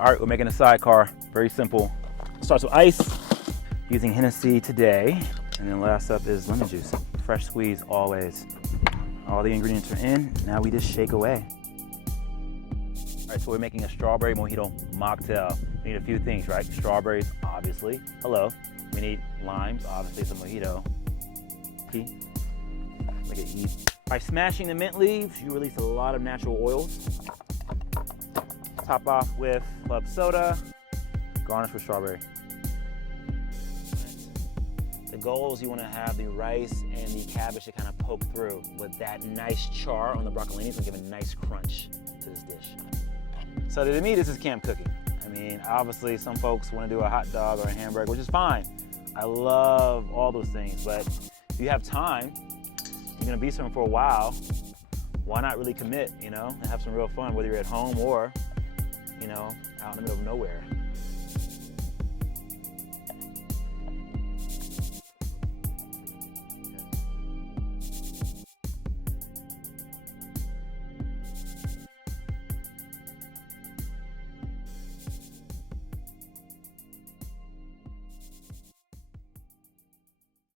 All right, we're making a sidecar. Very simple. Starts with ice, using Hennessy today. And then last up is lemon juice. Fresh squeeze always. All the ingredients are in. Now we just shake away. All right, so we're making a strawberry mojito mocktail. We need a few things, right? Strawberries, obviously. Hello. We need limes, obviously some mojito. Look at eat. By smashing the mint leaves, you release a lot of natural oils. Top off with club soda. Garnish with strawberry. The goal is you want to have the rice and the cabbage to kind of poke through with that nice char on the broccolini. It's going to give a nice crunch to this dish. So to me, this is camp cooking. I mean, obviously some folks want to do a hot dog or a hamburger, which is fine. I love all those things, but if you have time, you're going to be somewhere for a while, why not really commit, and have some real fun, whether you're at home or, out in the middle of nowhere.